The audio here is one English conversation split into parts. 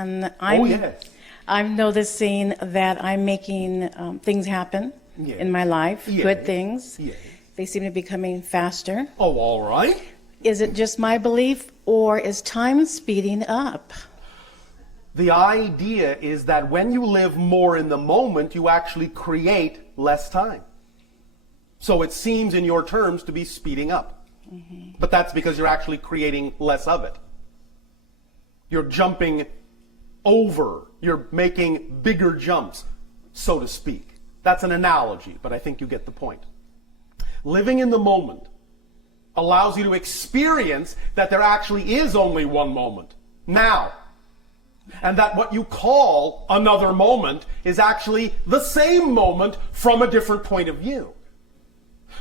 and yes. I'm noticing that I'm making things happen Yes. in my life, Yes. good things. Yes. They seem to be coming faster. Oh, all right. Is it just my belief, or is time speeding up? The idea is that when you live more in the moment, you actually create less time. So it seems in your terms to be speeding up. Mm-hmm. But that's because you're actually creating less of it. You're jumping over, you're making bigger jumps, so to speak. That's an analogy, but I think you get the point. Living in the moment allows you to experience that there actually is only one moment, now. And that what you call another moment is actually the same moment from a different point of view.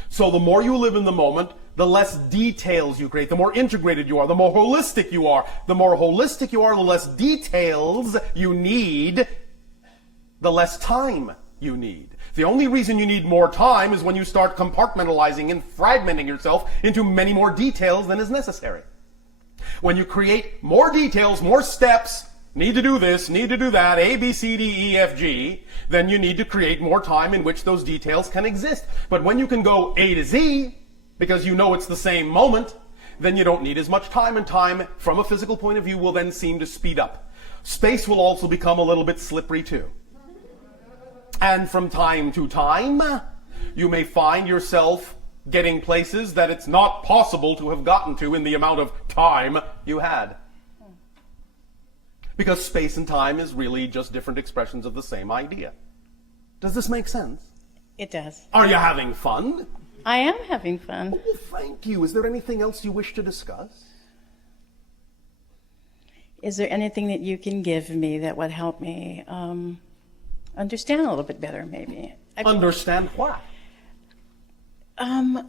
So the more you live in the moment, the less details you create, the more integrated you are, the more holistic you are. The more holistic you are, the less details you need, the less time you need. The only reason you need more time is when you start compartmentalizing and fragmenting yourself into many more details than is necessary. When you create more details, more steps, need to do this, need to do that, A, B, C, D, E, F, G, then you need to create more time in which those details can exist. But when you can go A to Z, because you know it's the same moment, then you don't need as much time, and time, from a physical point of view, will then seem to speed up. Space will also become a little bit slippery too. And from time to time, you may find yourself getting places that it's not possible to have gotten to in the amount of time you had. Because space and time is really just different expressions of the same idea. Does this make sense? It does. Are you having fun? I am having fun. Oh, well, thank you. Is there anything else you wish to discuss? Is there anything that you can give me that would help me understand a little bit better, maybe? Understand what? What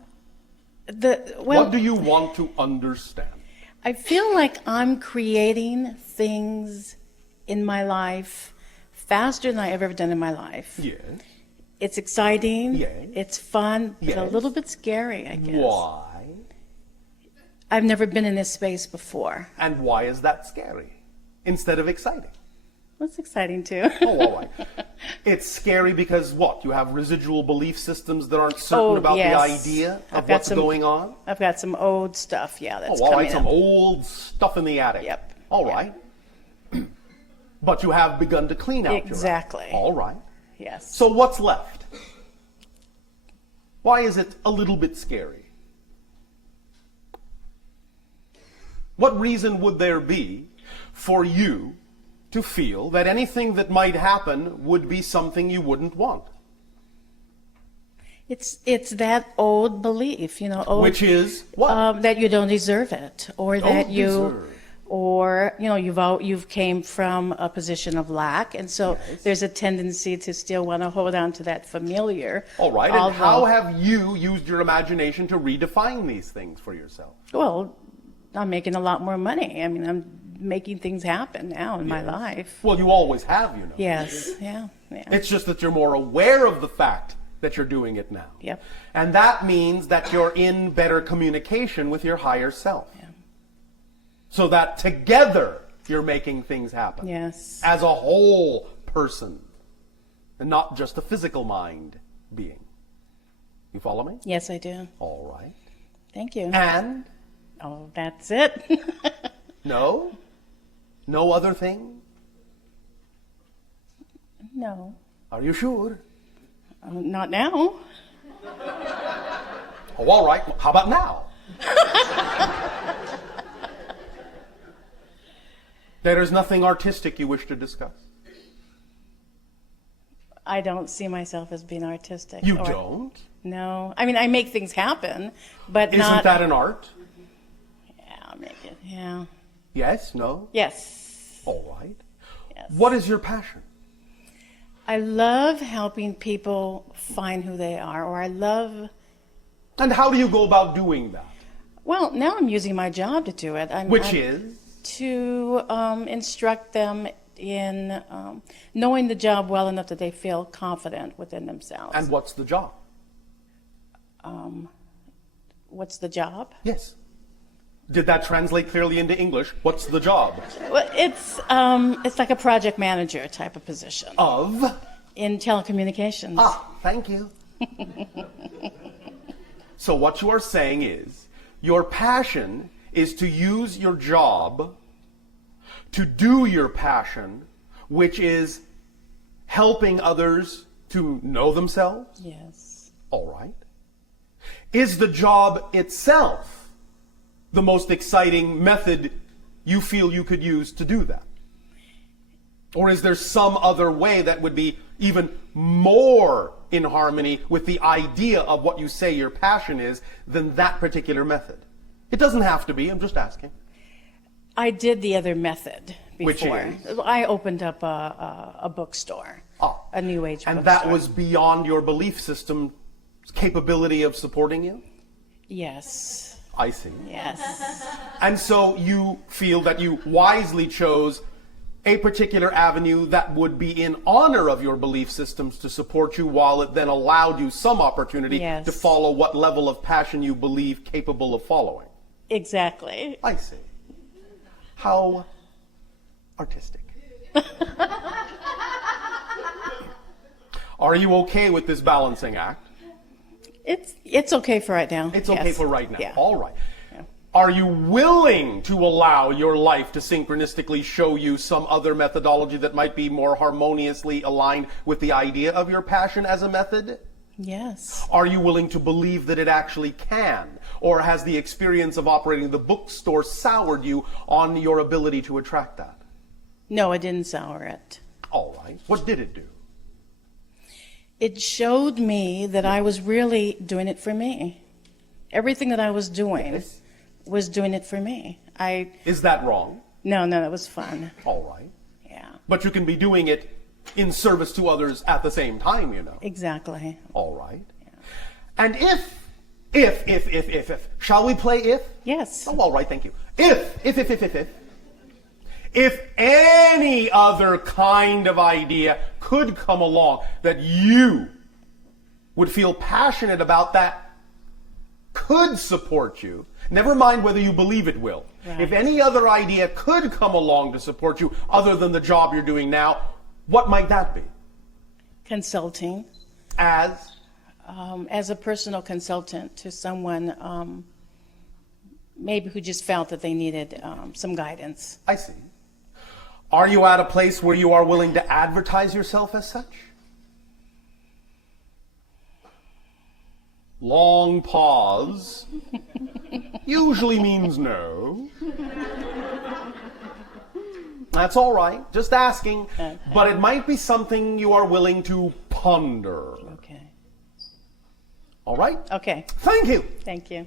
do you want to understand? I feel like I'm creating things in my life faster than I've ever done in my life. Yes. It's exciting. Yes. It's fun, but a Yes. little bit scary, I guess. Why? I've never been in this space before. And why is that scary instead of exciting? It's exciting too. Oh, all right. It's scary because what? You have residual belief systems that aren't certain about yes. the idea of what's going on? I've got some old stuff, that's all coming right, some up. old stuff in the attic. Yep. All right. But you have begun to clean out Exactly. your attic. All right. Yes. So what's left? Why is it a little bit scary? What reason would there be for you to feel that anything that might happen would be something you wouldn't want? It's that old belief, Which is what? that you don't deserve it, or that Don't you, deserve. or you've came from a position of lack, and so there's a tendency to still want to hold on to that familiar. All right. And how have you used your imagination to redefine these things for yourself? Well, I'm making a lot more money. I mean, I'm making things happen now in my life. Well, you always have, Yes, yeah. It's just that you're more aware of the fact that you're doing it now. Yep. And that means that you're in better communication with your higher self. Yeah. So that together you're making things happen. Yes. As a whole person. And not just a physical mind being. You follow me? Yes, I do. All right. Thank you. And? Oh, that's it. No? No other thing? No. Are you sure? Not now. Oh, all right. How about now? There is nothing artistic you wish to discuss? I don't see myself as being artistic. You don't? No. I mean, I make things happen, but Isn't that an art? Yeah, I'll make it. Yeah. Yes? No? Yes. All right. Yes. What is your passion? I love helping people find who they are, or I love... And how do you go about doing that? Well, now I'm using my job to do it. Which is? To instruct them in knowing the job well enough that they feel confident within themselves. And what's the job? What's the job? Yes. Did that translate clearly into English? What's the job? Well, it's like a project manager type of position Of? in telecommunications. Ah, thank you. So what you are saying is, your passion is to use your job to do your passion, which is helping others to know themselves? Yes. All right. Is the job itself the most exciting method you feel you could use to do that? Or is there some other way that would be even more in harmony with the idea of what you say your passion is than that particular method? It doesn't have to be, I'm just asking. I did the other method before. Which is? I opened up a bookstore, a New Age bookstore. And that was beyond your belief system's capability of supporting you? Yes. I see. Yes. And so you feel that you wisely chose a particular avenue that would be in honor of your belief systems to support you, while it then allowed you some opportunity Yes. to follow what level of passion you believe capable of following. Exactly. I see. How artistic. Are you okay with this balancing act? It's okay for right now. It's okay Yes. for right now. Yeah. All right. Yeah. Are you willing to allow your life to synchronistically show you some other methodology that might be more harmoniously aligned with the idea of your passion as a method? Yes. Are you willing to believe that it actually can? Or has the experience of operating the bookstore soured you on your ability to attract that? No, it didn't sour it. All right. What did it do? It showed me that I was really doing it for me. Everything that I was doing Yes. was doing it for me. Is that wrong? No, that was fun. All right. Yeah. But you can be doing it in service to others at the same time, you know. Exactly. All right. And if, shall we play if? Yes. Oh, all right, thank you. If any other kind of idea could come along that you would feel passionate about, that could support you, never mind whether you believe it will. Right. If any other idea could come along to support you other than the job you're doing now, what might that be? Consulting. As As a personal consultant to someone maybe who just felt that they needed some guidance. I see. Are you at a place where you are willing to advertise yourself as such? Long pause usually means no. That's all right, just asking. Okay. But it might be something you are willing to ponder. Okay. All right? Okay. Thank you. Thank you.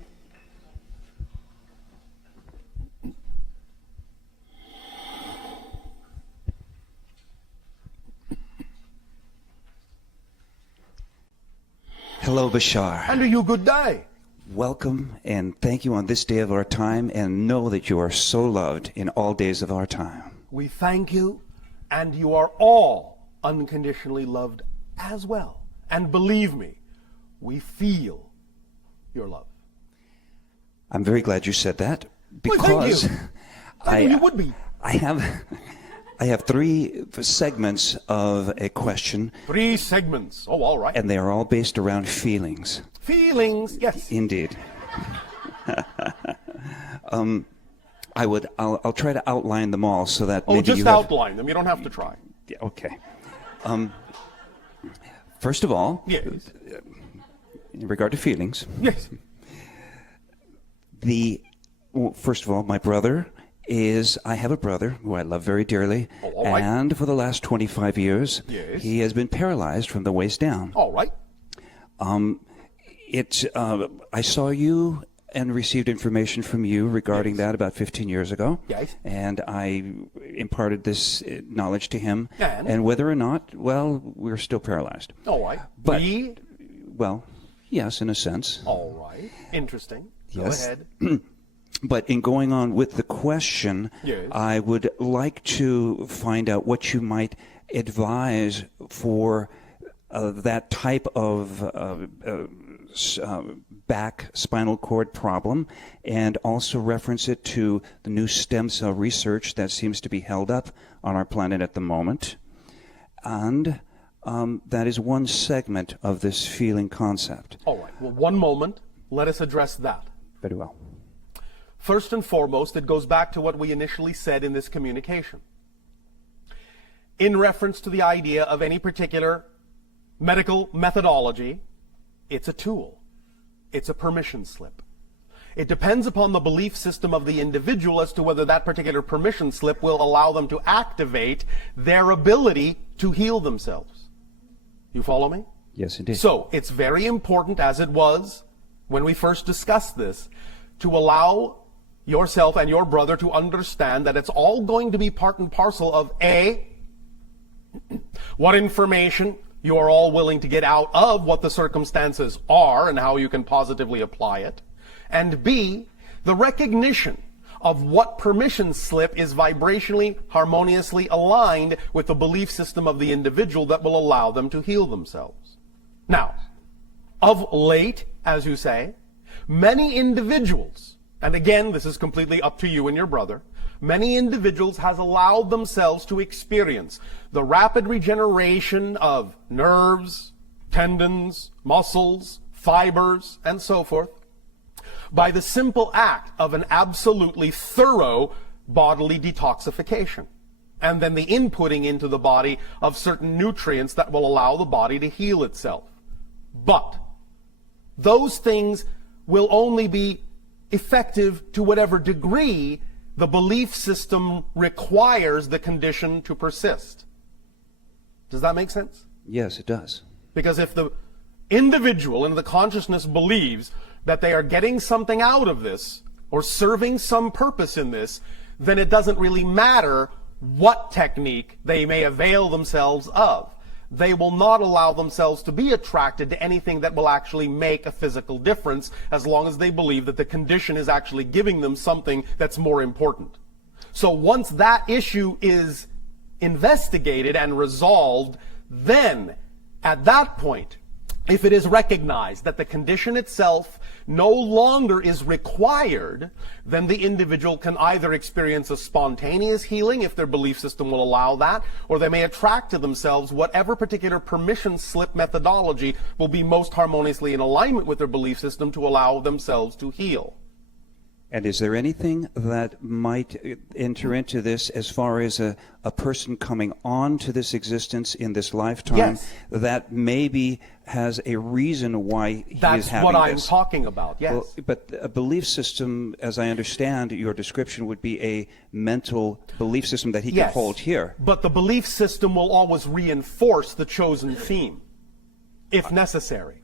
Hello, Bashar. And to you, good day. Welcome and thank you on this day of our time, and know that you are so loved in all days of our time. We thank you, and you are all unconditionally loved as well. And believe me, we feel your love. I'm very glad you said that, Well, thank because you. I knew you would be. I have 3 segments of a question, 3 segments. Oh, all right. and they are all based around feelings. Feelings, yes. Indeed. I'll try to outline them all so that Oh, maybe just you have... outline them. You don't have to try. Yeah, okay. First of all, Yes. in regard to feelings, Yes. first of all, my brother I have a brother who I love very dearly, Oh, all right. and for the last 25 years, Yes. he has been paralyzed from the waist down. All right. I saw you and received information from you regarding that about 15 years ago. Yes. And I imparted this knowledge to him. And? Whether or not, well, we're still paralyzed. All right. But- We? Well, yes, in a sense. All right. Interesting. Yes. Go ahead. But in going on with the question, Yes. I would like to find out what you might advise for that type of back spinal cord problem, and also reference it to the new stem cell research that seems to be held up on our planet at the moment. And that is one segment of this feeling concept. All right. Well, one moment. Let us address that. Very well. First and foremost, it goes back to what we initially said in this communication. In reference to the idea of any particular medical methodology, it's a tool. It's a permission slip. It depends upon the belief system of the individual as to whether that particular permission slip will allow them to activate their ability to heal themselves. You follow me? Yes, indeed. So it's very important, as it was when we first discussed this, to allow yourself and your brother to understand that it's all going to be part and parcel of A, what information you are all willing to get out of what the circumstances are and how you can positively apply it, and B, the recognition of what permission slip is vibrationally, harmoniously aligned with the belief system of the individual that will allow them to heal themselves. Now, of late, as you say, many individuals, and again, this is completely up to you and your brother, many individuals has allowed themselves to experience the rapid regeneration of nerves, tendons, muscles, fibers, and so forth by the simple act of an absolutely thorough bodily detoxification, and then the inputting into the body of certain nutrients that will allow the body to heal itself. But those things will only be effective to whatever degree the belief system requires the condition to persist. Does that make sense? Yes, it does. Because if the individual in the consciousness believes that they are getting something out of this or serving some purpose in this, then it doesn't really matter what technique they may avail themselves of. They will not allow themselves to be attracted to anything that will actually make a physical difference, as long as they believe that the condition is actually giving them something that's more important. So once that issue is investigated and resolved, then at that point, if it is recognized that the condition itself no longer is required, then the individual can either experience a spontaneous healing if their belief system will allow that, or they may attract to themselves whatever particular permission slip methodology will be most harmoniously in alignment with their belief system to allow themselves to heal. And is there anything that might enter into this as far as a person coming on to this existence in this lifetime Yes. that maybe has a reason why he is having this? That's what I'm talking about, yes. Well, but a belief system, as I understand your description, would be a mental belief system that he can hold here. But the belief system will always reinforce the chosen theme, if necessary.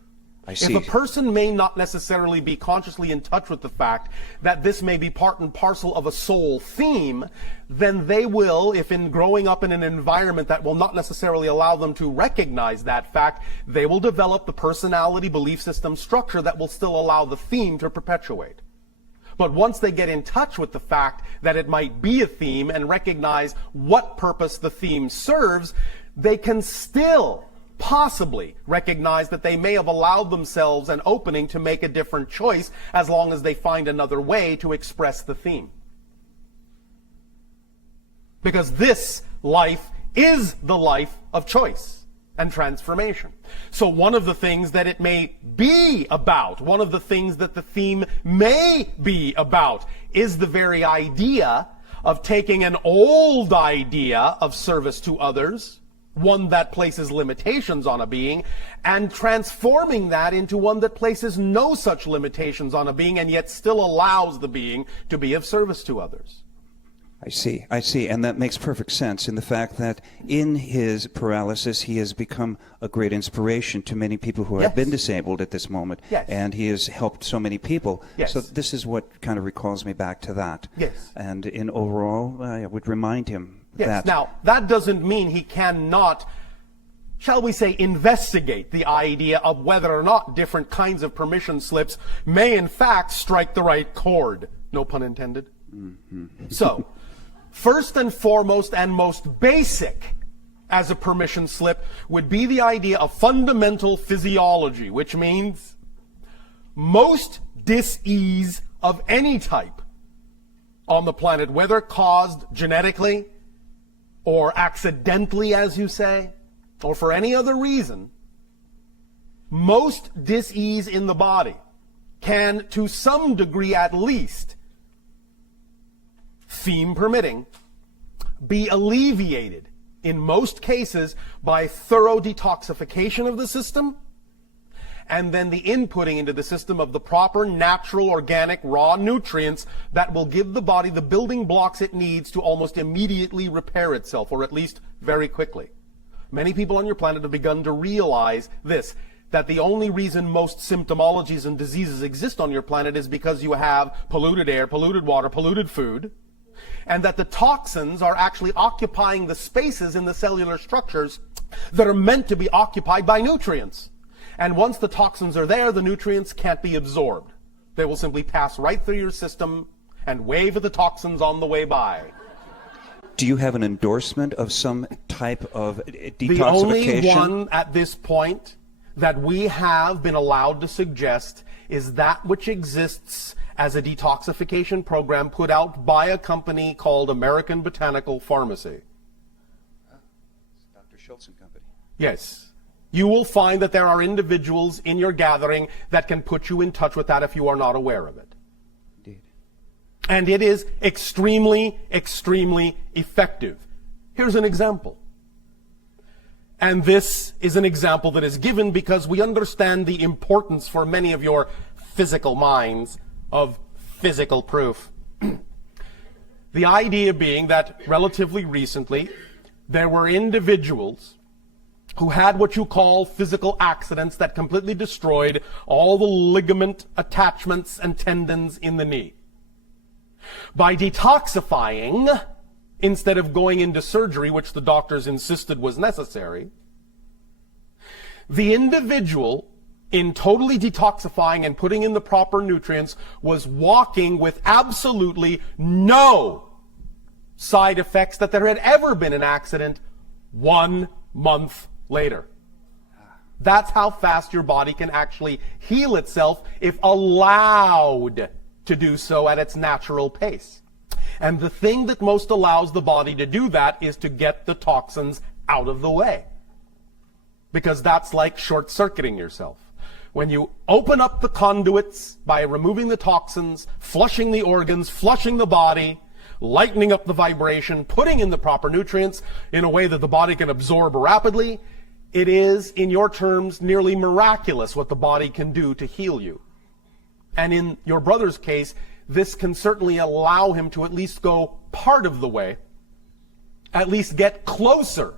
I see. If a person may not necessarily be consciously in touch with the fact that this may be part and parcel of a soul theme, then they will, if in growing up in an environment that will not necessarily allow them to recognize that fact, they will develop the personality belief system structure that will still allow the theme to perpetuate. But once they get in touch with the fact that it might be a theme and recognize what purpose the theme serves, they can still possibly recognize that they may have allowed themselves an opening to make a different choice, as long as they find another way to express the theme. Because this life is the life of choice and transformation. So one of the things that it may be about, one of the things that the theme may be about, is the very idea of taking an old idea of service to others, one that places limitations on a being, and transforming that into one that places no such limitations on a being and yet still allows the being to be of service to others. I see, and that makes perfect sense in the fact that in his paralysis he has become a great inspiration to many people who have been disabled at this moment, and he has helped so many people. So this is what kind of recalls me back to that. And in overall, I would remind him that. Now, that doesn't mean he cannot, shall we say, investigate the idea of whether or not different kinds of permission slips may in fact strike the right chord. No pun intended. So, first and foremost and most basic as a permission slip would be the idea of fundamental physiology, which means most dis-ease of any type on the planet, whether caused genetically or accidentally, as you say, or for any other reason, most dis-ease in the body can, to some degree at least, theme permitting, be alleviated in most cases by thorough detoxification of the system, and then the inputting into the system of the proper natural, organic, raw nutrients that will give the body the building blocks it needs to almost immediately repair itself, or at least very quickly. Many people on your planet have begun to realize this, that the only reason most symptomologies and diseases exist on your planet is because you have polluted air, polluted water, polluted food, and that the toxins are actually occupying the spaces in the cellular structures that are meant to be occupied by nutrients. And once the toxins are there, the nutrients can't be absorbed. They will simply pass right through your system and wave at the toxins on the way by. Do you have an endorsement of some type of detoxification? The only one at this point that we have been allowed to suggest is that which exists as a detoxification program put out by a company called American Botanical Pharmacy. Dr. Schultz and Company. Yes. You will find that there are individuals in your gathering that can put you in touch with that if you are not aware of it. Indeed. And it is extremely, extremely effective. Here's an example. And this is an example that is given because we understand the importance for many of your physical minds of physical proof. The idea being that relatively recently, there were individuals who had what you call physical accidents that completely destroyed all the ligament attachments and tendons in the knee. By detoxifying, instead of going into surgery, which the doctors insisted was necessary, the individual, in totally detoxifying and putting in the proper nutrients, was walking with absolutely no side effects that there had ever been an accident 1 month later. That's how fast your body can actually heal itself if allowed to do so at its natural pace. And the thing that most allows the body to do that is to get the toxins out of the way. Because that's like short-circuiting yourself. When you open up the conduits by removing the toxins, flushing the organs, flushing the body, lightening up the vibration, putting in the proper nutrients in a way that the body can absorb rapidly, it is, in your terms, nearly miraculous what the body can do to heal you. And in your brother's case, this can certainly allow him to at least go part of the way, at least get closer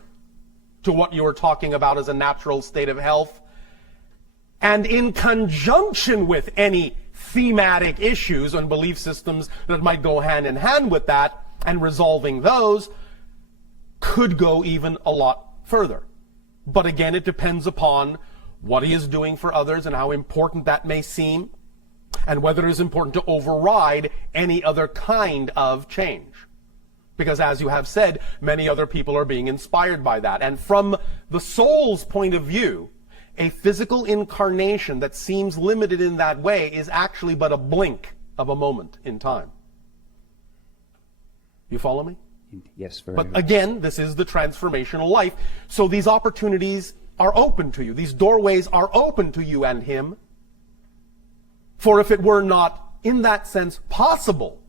to what you were talking about as a natural state of health. And in conjunction with any thematic issues and belief systems that might go hand in hand with that, and resolving those could go even a lot further. But again, it depends upon what he is doing for others and how important that may seem, and whether it is important to override any other kind of change. Because as you have said, many other people are being inspired by that. And from the soul's point of view, a physical incarnation that seems limited in that way is actually but a blink of a moment in time. You follow me? Yes, very But much. again, this is the transformational life. So these opportunities are open to you. These doorways are open to you and him. For if it were not, in that sense, possible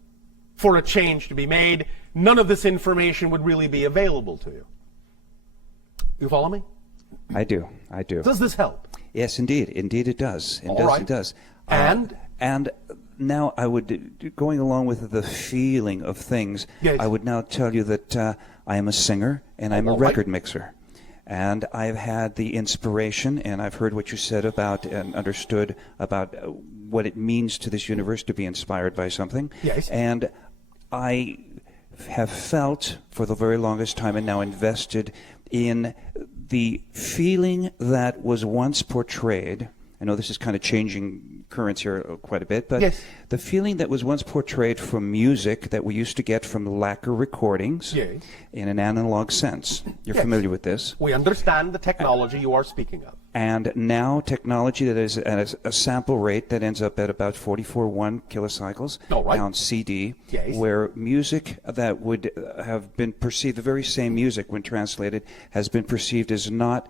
for a change to be made, none of this information would really be available to you. You follow me? I do. I do. Does this help? Yes, indeed. Indeed it does. It does. And? And now I would, going along with the feeling of things, Yes. I would now tell you that I am a singer and I'm a record mixer. And I've had the inspiration, and I've heard what you said about and understood about what it means to this universe to be inspired by something. Yes. And I have felt for the very longest time and now invested in the feeling that was once portrayed I know this is kind of changing currents here quite a bit, but yes. the feeling that was once portrayed from music that we used to get from lacquer recordings Yes. in an analog sense. You're Yes. familiar with this. We understand the technology you are speaking of. And now technology that is at a sample rate that ends up at about 44.1 kilocycles Oh, right. on CD, Yes. where music that would have been perceived, the very same music when translated, has been perceived as not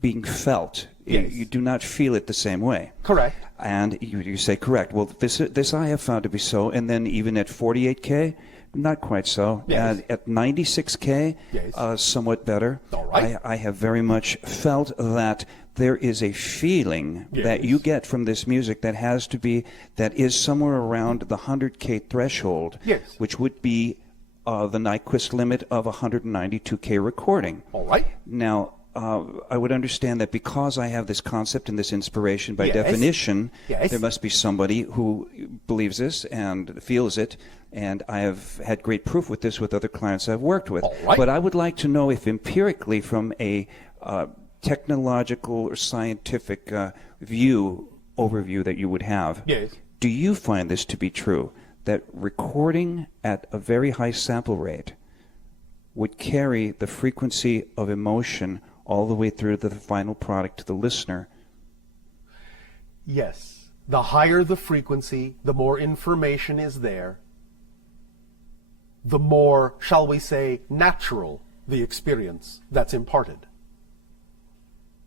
being felt. Yes. You do not feel it the same way. Correct. And you say correct. Well, this I have found to be so. And then even at 48K, not quite so. Yes. At 96K, Yes. somewhat better. All right. I have very much felt that there is a feeling Yes. that you get from this music that is somewhere around the 100K threshold, Yes. which would be the Nyquist limit of 192K recording. All right. Now, I would understand that because I have this concept and this inspiration, by Yes. definition, Yes. there must be somebody who believes this and feels it, and I have had great proof with this with other clients I've worked with. All right. But I would like to know if empirically, from a technological or scientific overview that you would have, Yes. do you find this to be true, that recording at a very high sample rate would carry the frequency of emotion all the way through to the final product to the listener? Yes. The higher the frequency, the more information is there, the more, shall we say, natural the experience that's imparted.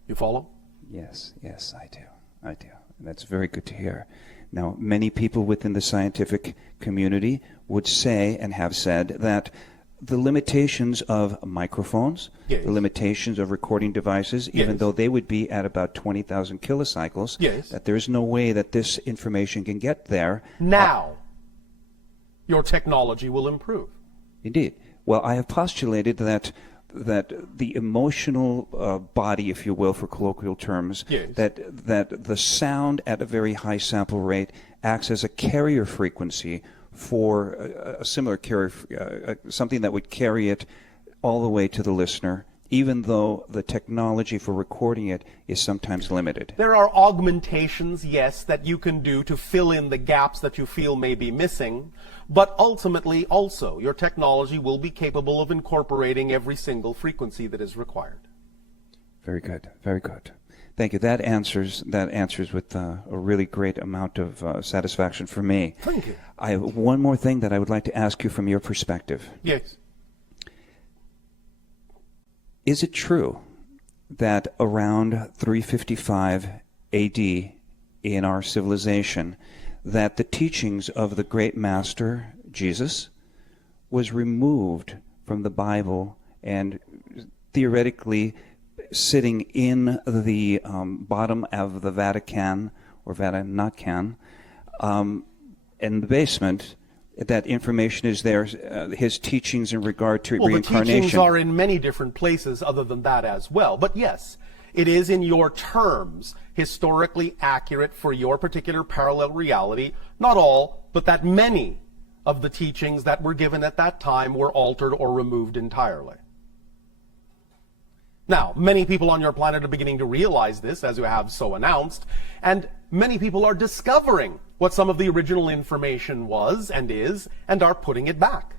You follow? Yes, I do. That's very good to hear. Now, many people within the scientific community would say and have said that the limitations of microphones, Yes. the limitations of recording devices, even Yes. though they would be at about 20,000 kilocycles, Yes. that there's no way that this information can get there. Now, your technology will improve. Indeed. Well, I have postulated that the emotional body, if you will, for colloquial terms, Yes. that the sound at a very high sample rate acts as a carrier frequency for a similar carrier, something that would carry it all the way to the listener, even though the technology for recording it is sometimes limited. There are augmentations, yes, that you can do to fill in the gaps that you feel may be missing, but ultimately also your technology will be capable of incorporating every single frequency that is required. Very good, very good. Thank you. That answers with a really great amount of satisfaction for me. Thank you. I have one more thing that I would like to ask you from your perspective. Yes. Is it true that around 355 AD in our civilization, that the teachings of the great master, Jesus, was removed from the Bible and theoretically sitting in the bottom of the Vatican, or Vatican, in the basement, that information is there, his teachings in regard to reincarnation? The teachings are in many different places other than that as well. But yes, it is in your terms historically accurate for your particular parallel reality. Not all, but that many of the teachings that were given at that time were altered or removed entirely. Now, many people on your planet are beginning to realize this, as you have so announced, and many people are discovering what some of the original information was and is, and are putting it back.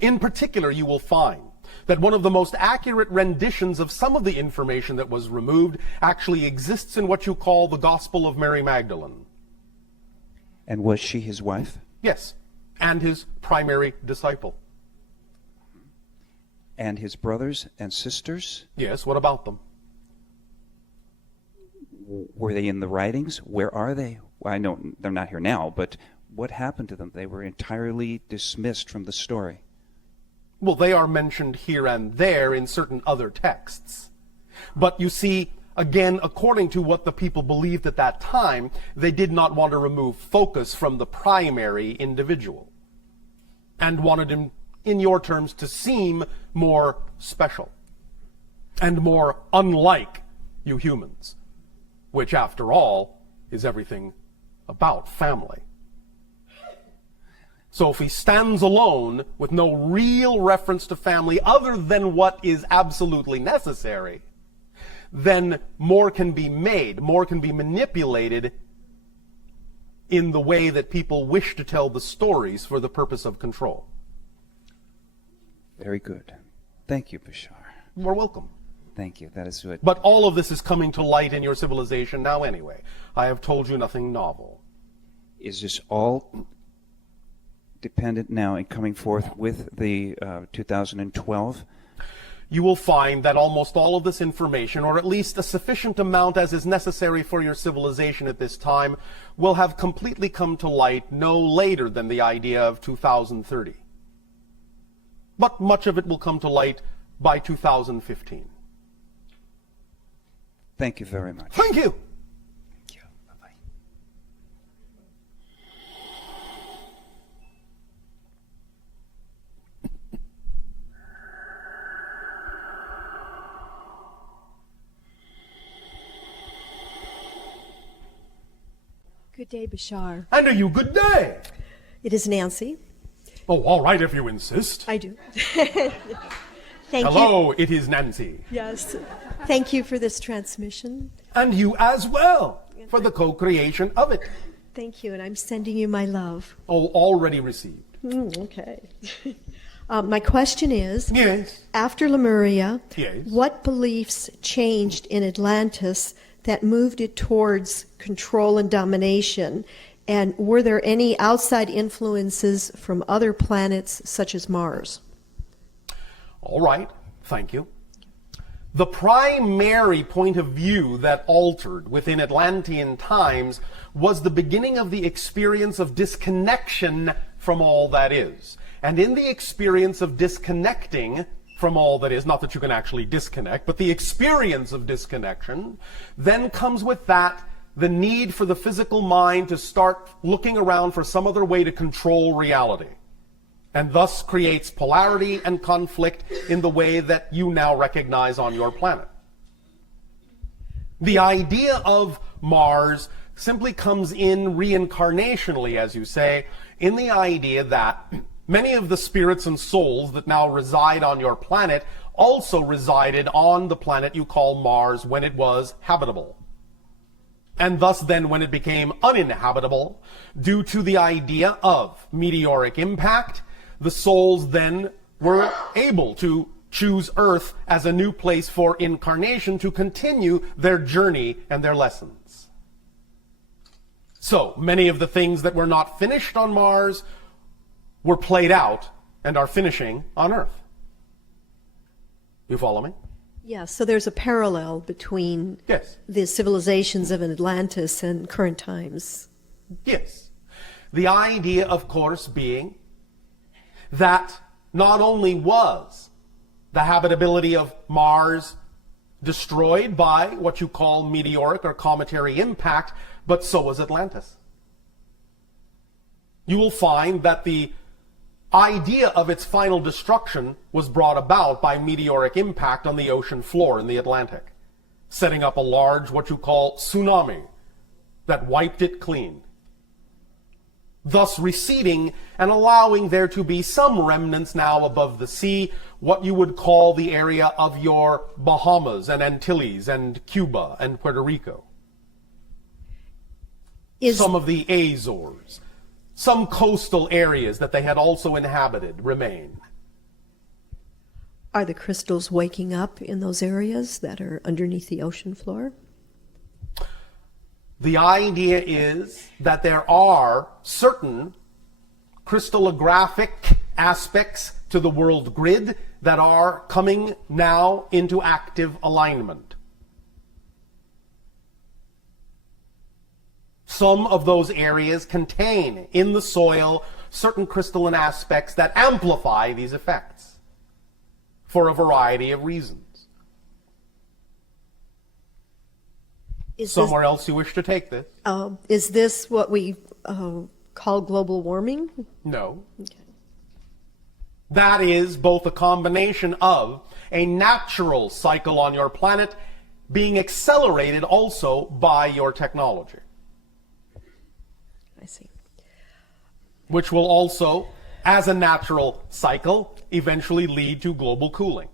In particular, you will find that one of the most accurate renditions of some of the information that was removed actually exists in what you call the Gospel of Mary Magdalene. And was she his wife? Yes, and his primary disciple. And his brothers and sisters? Yes, what about them? Were they in the writings? Where are they? Well, I know they're not here now, but what happened to them? They were entirely dismissed from the story. Well, they are mentioned here and there in certain other texts. But you see, again, according to what the people believed at that time, they did not want to remove focus from the primary individual and wanted him, in your terms, to seem more special and more unlike you humans, which, after all, is everything about family. So if he stands alone with no real reference to family other than what is absolutely necessary, then more can be made, more can be manipulated in the way that people wish to tell the stories for the purpose of control. Very good. Thank you, Bashar. You're welcome. Thank you. That is good. But all of this is coming to light in your civilization now anyway. I have told you nothing novel. Is this all dependent now in coming forth with the 2012? You will find that almost all of this information, or at least a sufficient amount as is necessary for your civilization at this time, will have completely come to light no later than the idea of 2030. But much of it will come to light by 2015. Thank you very much. Thank you. Thank you. Bye-bye. Good day, Bashar. And a you good day. It is Nancy. Oh, all right, if you insist. I do. Thank you. Hello, it is Nancy. Yes. Thank you for this transmission. And you as well, for the co-creation of it. Thank you, and I'm sending you my love. Oh, already received. Okay. My question is, Yes. after Lemuria, Yes. what beliefs changed in Atlantis that moved it towards control and domination? And were there any outside influences from other planets such as Mars? All right, thank you. The primary point of view that altered within Atlantean times was the beginning of the experience of disconnection from all that is. And in the experience of disconnecting from all that is, not that you can actually disconnect, but the experience of disconnection, then comes with that the need for the physical mind to start looking around for some other way to control reality. And thus creates polarity and conflict in the way that you now recognize on your planet. The idea of Mars simply comes in reincarnationally, as you say, in the idea that many of the spirits and souls that now reside on your planet also resided on the planet you call Mars when it was habitable. And thus then when it became uninhabitable, due to the idea of meteoric impact, the souls then were able to choose Earth as a new place for incarnation to continue their journey and their lessons. So, many of the things that were not finished on Mars were played out and are finishing on Earth. You follow me? Yes, so there's a parallel between Yes. the civilizations of Atlantis and current times. Yes. The idea, of course, being that not only was the habitability of Mars destroyed by what you call meteoric or cometary impact, but so was Atlantis. You will find that the idea of its final destruction was brought about by meteoric impact on the ocean floor in the Atlantic, setting up a large, what you call, tsunami that wiped it clean, thus receding and allowing there to be some remnants now above the sea, what you would call the area of your Bahamas and Antilles and Cuba and Puerto Rico. Some of the Azores, some coastal areas that they had also inhabited remain. Are the crystals waking up in those areas that are underneath the ocean floor? The idea is that there are certain crystallographic aspects to the world grid that are coming now into active alignment. Some of those areas contain in the soil certain crystalline aspects that amplify these effects for a variety of reasons. Somewhere else you wish to take this? Is this what we call global warming? No. Okay. That is both a combination of a natural cycle on your planet being accelerated also by your technology. I see. Which will also, as a natural cycle, eventually lead to global cooling.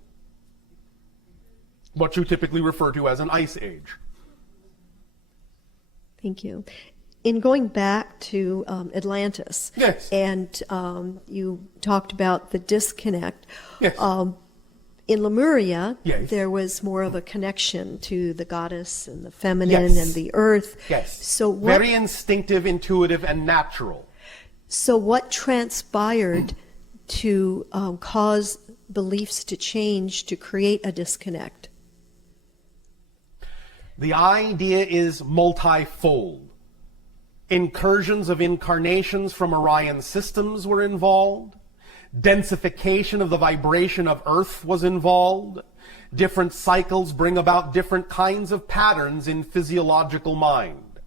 what you typically refer to as an ice age. Thank you. In going back to Atlantis, Yes. and you talked about the disconnect. Yes. In Lemuria, Yes. there was more of a connection to the goddess and the feminine and the earth. Yes. So what, very instinctive, intuitive, and natural. So what transpired to cause beliefs to change, to create a disconnect? The idea is multifold. Incursions of incarnations from Orion systems were involved. Densification of the vibration of Earth was involved. Different cycles bring about different kinds of patterns in physiological mind.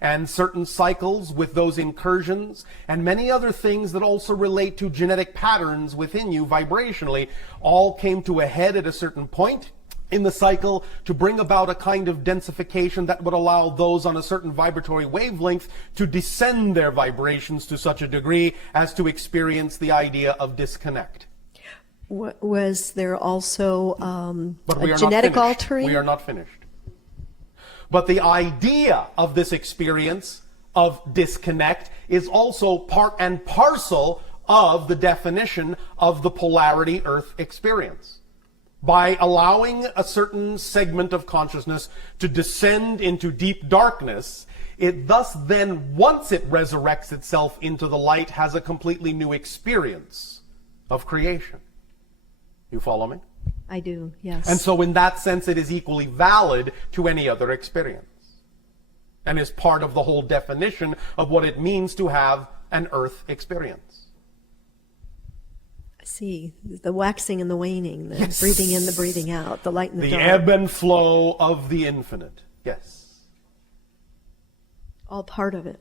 And certain cycles with those incursions and many other things that also relate to genetic patterns within you vibrationally all came to a head at a certain point in the cycle to bring about a kind of densification that would allow those on a certain vibratory wavelength to descend their vibrations to such a degree as to experience the idea of disconnect. Was there also But we a are genetic not finished. altering? We are not finished. But the idea of this experience of disconnect is also part and parcel of the definition of the polarity Earth experience. By allowing a certain segment of consciousness to descend into deep darkness, it thus then, once it resurrects itself into the light, has a completely new experience of creation. You follow me? I do, yes. And so in that sense, it is equally valid to any other experience and is part of the whole definition of what it means to have an Earth experience. I see. The waxing and the waning, the Yes. breathing in, the breathing out, the light and the The dark. ebb and flow of the infinite. Yes. All part of it.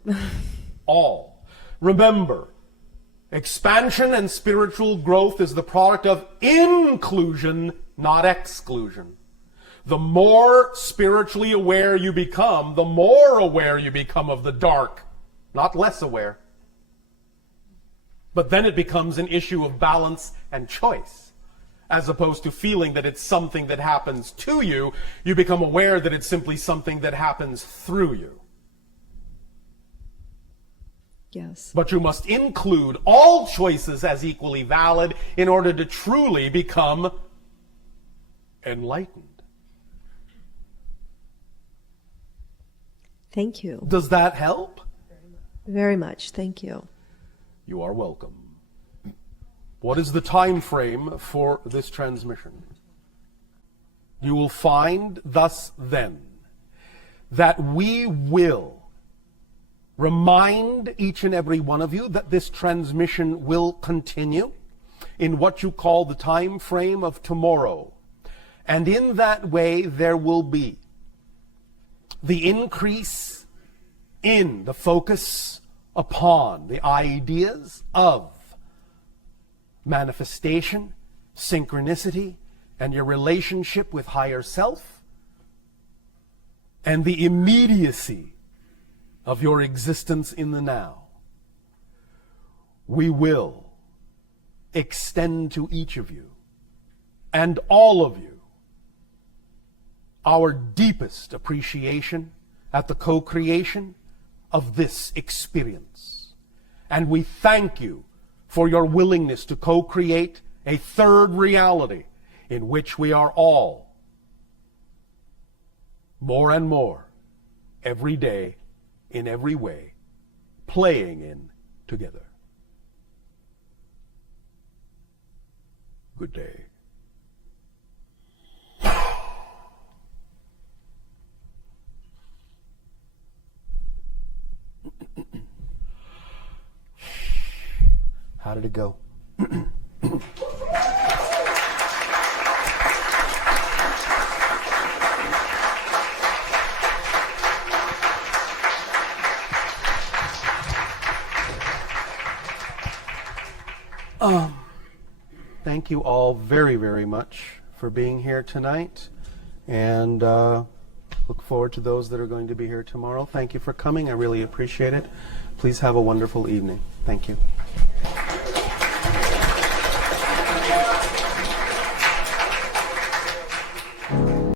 All. Remember, expansion and spiritual growth is the product of inclusion, not exclusion. The more spiritually aware you become, the more aware you become of the dark, not less aware. But then it becomes an issue of balance and choice. As opposed to feeling that it's something that happens to you, you become aware that it's simply something that happens through you. Yes. But you must include all choices as equally valid in order to truly become enlightened. Thank you. Does that help? Very much. Thank you. You are welcome. What is the time frame for this transmission? You will find thus then that we will remind each and every one of you that this transmission will continue in what you call the time frame of tomorrow. And in that way, there will be the increase in the focus upon the ideas of manifestation, synchronicity, and your relationship with higher self, and the immediacy of your existence in the now. We will extend to each of you and all of you our deepest appreciation at the co-creation of this experience. And we thank you for your willingness to co-create a third reality in which we are all more and more every day, in every way, playing in together. Good day. How did it go? Thank you all very, very much for being here tonight, and look forward to those that are going to be here tomorrow. Thank you for coming. I really appreciate it. Please have a wonderful evening. Thank you.